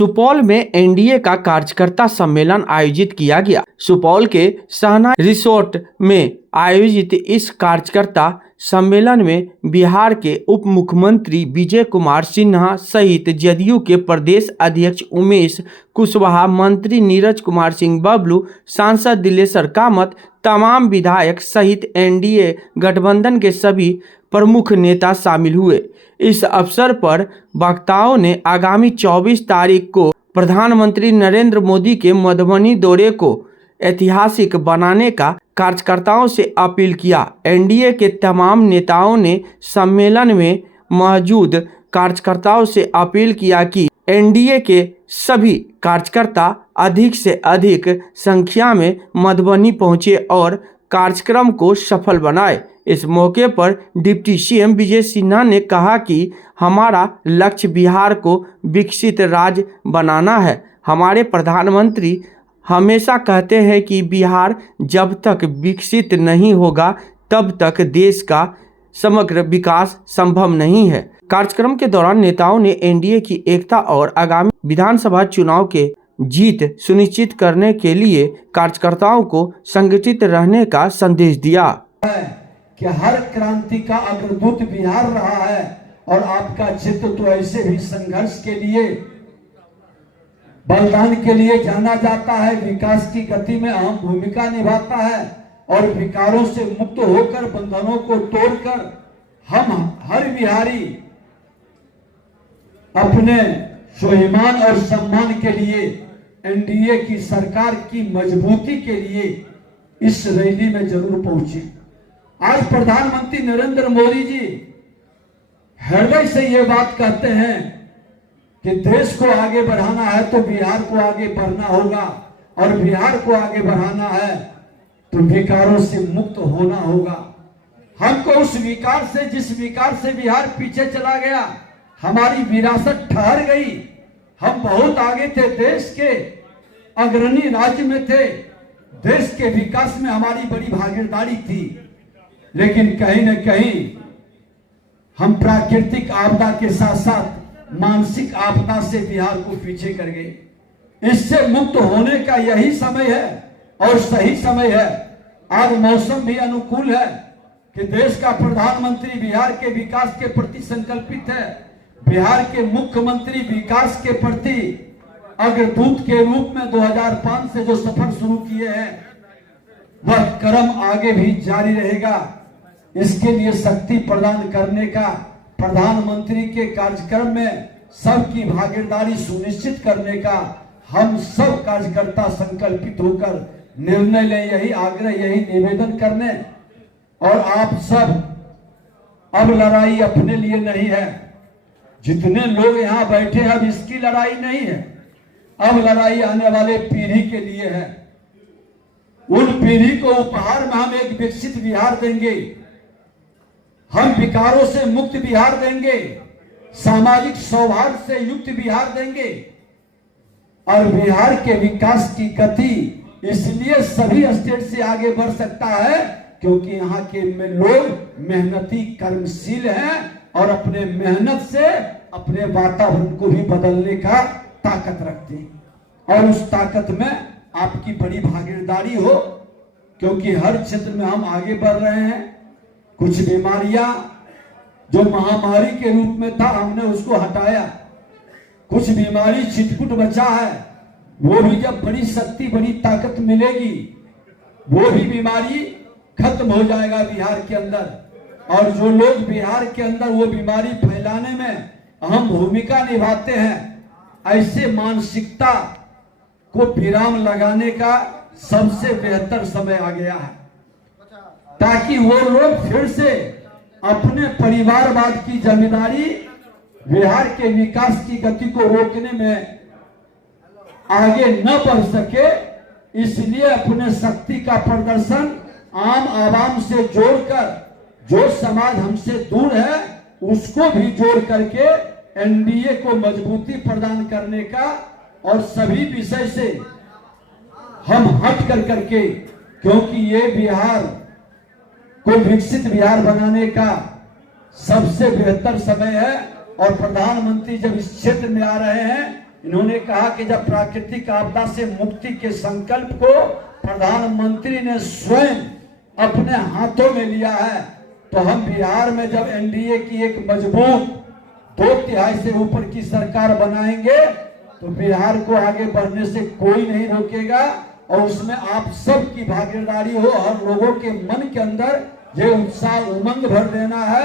सुपौल में एनडीए का कार्यकर्ता सम्मेलन आयोजित किया गया। सुपौल के सहना रिसोर्ट में आयोजित इस कार्यकर्ता सम्मेलन में बिहार के उप मुख्यमंत्री विजय कुमार सिन्हा सहित जदयू के प्रदेश अध्यक्ष उमेश कुशवाहा, मंत्री नीरज कुमार सिंह बबलू, सांसद दिलेश्वर कामत, तमाम विधायक सहित एनडीए गठबंधन के सभी प्रमुख नेता शामिल हुए। इस अवसर पर वक्ताओं ने आगामी 24 तारीख को प्रधानमंत्री नरेंद्र मोदी के मधुबनी दौरे को ऐतिहासिक बनाने का कार्यकर्ताओं से अपील किया। एनडीए के तमाम नेताओं ने सम्मेलन में मौजूद कार्यकर्ताओं से अपील किया कि एनडीए के सभी कार्यकर्ता अधिक से अधिक संख्या में मधुबनी पहुंचे और कार्यक्रम को सफल बनाए। इस मौके पर डिप्टी सीएम विजय सिन्हा ने कहा कि हमारा लक्ष्य बिहार को विकसित राज्य बनाना है। हमारे प्रधानमंत्री हमेशा कहते हैं कि बिहार जब तक विकसित नहीं होगा तब तक देश का समग्र विकास संभव नहीं है। कार्यक्रम के दौरान नेताओं ने एनडीए की एकता और आगामी विधानसभा चुनाव के जीत सुनिश्चित करने के लिए कार्यकर्ताओं को संगठित रहने का संदेश दिया कि हर क्रांति का अग्रदूत बिहार रहा है और आपका चित्र तो ऐसे भी संघर्ष के लिए, बलिदान के लिए जाना जाता है, विकास की गति में अहम भूमिका निभाता है और विकारों से मुक्त होकर बंधनों को तोड़कर हम हर बिहारी अपने स्वाभिमान और सम्मान के लिए एनडीए की सरकार की मजबूती के लिए इस रैली में जरूर पहुंचे। आज प्रधानमंत्री नरेंद्र मोदी जी हृदय से ये बात कहते हैं कि देश को आगे बढ़ाना है तो बिहार को आगे बढ़ना होगा और बिहार को आगे बढ़ाना है तो विकारों से मुक्त होना होगा। हमको उस विकार से, जिस विकार से बिहार पीछे चला गया, हमारी विरासत ठहर गई। हम बहुत आगे थे, देश के अग्रणी राज्य में थे, देश के विकास में हमारी बड़ी भागीदारी थी, लेकिन कहीं न कहीं हम प्राकृतिक आपदा के साथ साथ मानसिक आपदा से बिहार को पीछे कर गए। इससे मुक्त होने का यही समय है और सही समय है। आज मौसम भी अनुकूल है कि देश का प्रधानमंत्री बिहार के विकास के प्रति संकल्पित है। बिहार के मुख्यमंत्री विकास के प्रति अग्रदूत के रूप में 2005 से जो सफर शुरू किए हैं वह क्रम आगे भी जारी रहेगा। इसके लिए शक्ति प्रदान करने का प्रधानमंत्री के कार्यक्रम में सबकी भागीदारी सुनिश्चित करने का हम सब कार्यकर्ता संकल्पित होकर निर्णय लें, यही आग्रह, यही निवेदन करने। और आप सब, अब लड़ाई अपने लिए नहीं है। जितने लोग यहाँ बैठे हैं अब इसकी लड़ाई नहीं है, अब लड़ाई आने वाले पीढ़ी के लिए है। उन पीढ़ी को उपहार में हम एक विकसित बिहार देंगे, हम विकारों से मुक्त बिहार देंगे, सामाजिक सौहार्द से युक्त बिहार देंगे। और बिहार के विकास की गति इसलिए सभी स्टेट से आगे बढ़ सकता है क्योंकि यहाँ के लोग मेहनती, कर्मशील हैं और अपने मेहनत से अपने वातावरण को भी बदलने का ताकत रखते हैं। और उस ताकत में आपकी बड़ी भागीदारी हो, क्योंकि हर क्षेत्र में हम आगे बढ़ रहे हैं। कुछ बीमारियां जो महामारी के रूप में था हमने उसको हटाया, कुछ बीमारी छिटपुट बचा है, वो भी जब बड़ी शक्ति, बड़ी ताकत मिलेगी वो भी बीमारी खत्म हो जाएगा बिहार के अंदर। और जो लोग बिहार के अंदर वो बीमारी फैलाने में अहम भूमिका निभाते हैं, ऐसे मानसिकता को विराम लगाने का सबसे बेहतर समय आ गया है, ताकि वो लोग फिर से अपने परिवारवाद की जिम्मेदारी, बिहार के विकास की गति को रोकने में आगे न बढ़ सके। इसलिए अपने शक्ति का प्रदर्शन आम आवाम से जोड़कर, जो समाज हमसे दूर है उसको भी जोड़ करके एनडीए को मजबूती प्रदान करने का और सभी विषय से हम हट कर करके, क्योंकि ये बिहार को विकसित बिहार बनाने का सबसे बेहतर समय है। और प्रधानमंत्री जब इस क्षेत्र में आ रहे हैं इन्होंने कहा कि जब प्राकृतिक आपदा से मुक्ति के संकल्प को प्रधानमंत्री ने स्वयं अपने हाथों में लिया है, तो हम बिहार में जब एनडीए की एक मजबूत 2/3 से ऊपर की सरकार बनाएंगे तो बिहार को आगे बढ़ने से कोई नहीं रोकेगा, और उसमें आप सबकी भागीदारी हो। हर लोगों के मन के अंदर ये उत्साह उमंग भर देना है।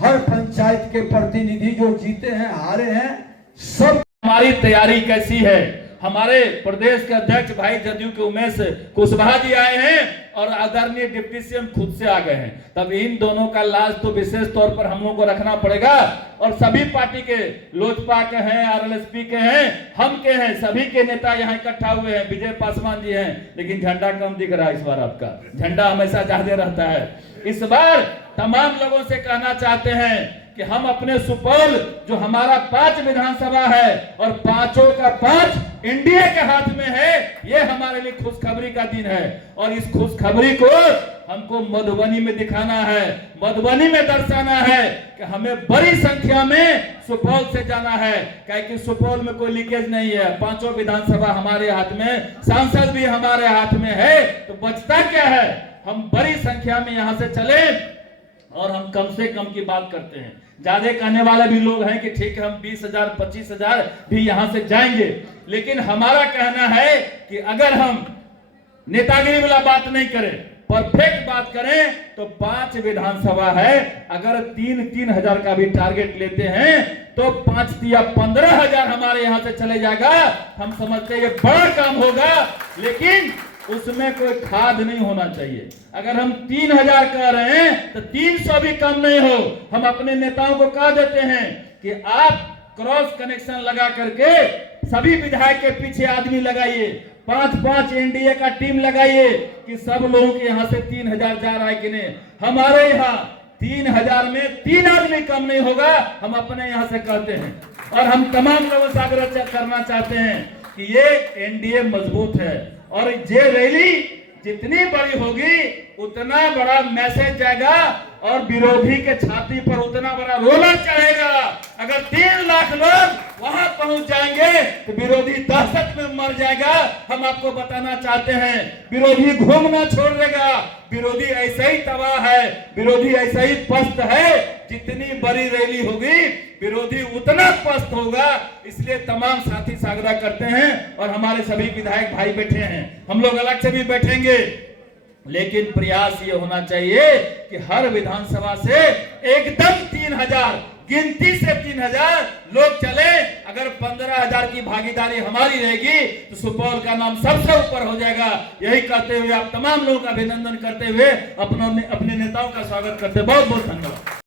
हर पंचायत के प्रतिनिधि जो जीते हैं हारे हैं, सब हमारी तैयारी कैसी है। हमारे प्रदेश के अध्यक्ष भाई जदयू के उमेश कुशवाहा जी आए हैं और आदरणीय डिप्टी सीएम खुद से आ गए हैं। तब इन दोनों का लाज तो विशेष तौर पर हम लोगों को रखना पड़ेगा। और सभी पार्टी के, लोजपा के हैं, आरएलएसपी के हैं, हम के हैं, सभी के नेता यहाँ इकट्ठा हुए हैं। विजय पासवान जी हैं, लेकिन झंडा कम दिख रहा है इस बार। आपका झंडा हमेशा ज्यादा रहता है। इस बार तमाम लोगों से कहना चाहते हैं कि हम अपने सुपौल, जो हमारा 5 विधानसभा है और 5 का 5 एनडीए के हाथ में है, ये हमारे लिए खुशखबरी का दिन है। और इस खुशखबरी को हमको मधुबनी में दिखाना है, मधुबनी में दर्शाना है कि हमें बड़ी संख्या में सुपौल से जाना है। क्योंकि सुपौल में कोई लीकेज नहीं है, 5 विधानसभा हमारे हाथ में, सांसद भी हमारे हाथ में है, तो बचता क्या है। हम बड़ी संख्या में यहां से चले और हम कम से कम की बात करते हैं। ज्यादा कहने वाले भी लोग हैं कि ठीक है हम 20,000 25,000 भी यहां से जाएंगे, लेकिन हमारा कहना है कि अगर हम नेतागिरी वाला बात नहीं करें, परफेक्ट बात करें, तो 5 विधानसभा है। अगर 3-3 हजार का भी टारगेट लेते हैं तो 5 या 15,000 हमारे यहां से चले जाएगा। हम समझते हैं ये बड़ा काम होगा, लेकिन उसमें कोई खाद नहीं होना चाहिए। अगर हम 3,000 कह रहे हैं तो 300 भी कम नहीं हो। हम अपने नेताओं को कह देते हैं कि आप क्रॉस कनेक्शन लगा करके सभी विधायक के पीछे आदमी लगाइए, 5-5 एनडीए का टीम लगाइए कि सब लोगों के यहाँ से 3,000 जा रहा है कि नहीं। हमारे यहाँ 3,000 में 3 आदमी कम नहीं होगा, हम अपने यहाँ से कहते हैं। और हम तमाम लोगों से आग्रह करना चाहते हैं कि ये एनडीए मजबूत है और ये रैली जितनी बड़ी होगी उतना बड़ा मैसेज जाएगा और विरोधी के छाती पर उतना बड़ा रोलर चढ़ेगा। अगर 3 लाख लोग वहां पहुंच जाएंगे तो विरोधी दहशत में मर जाएगा। हम आपको बताना चाहते हैं, विरोधी घूमना छोड़ देगा। विरोधी ऐसा ही तबाह है, विरोधी ऐसा ही पस्त है। जितनी बड़ी रैली होगी विरोधी उतना पस्त होगा। इसलिए तमाम साथी से आग्रह करते हैं और हमारे सभी विधायक भाई बैठे हैं, हम लोग अलग से भी बैठेंगे, लेकिन प्रयास ये होना चाहिए कि हर विधानसभा से एकदम 3,000, गिनती से 3,000 लोग चले। अगर 15,000 की भागीदारी हमारी रहेगी तो सुपौल का नाम सबसे ऊपर हो जाएगा। यही कहते हुए आप तमाम लोगों का अभिनंदन करते हुए अपने नेताओं का स्वागत करते, बहुत बहुत धन्यवाद।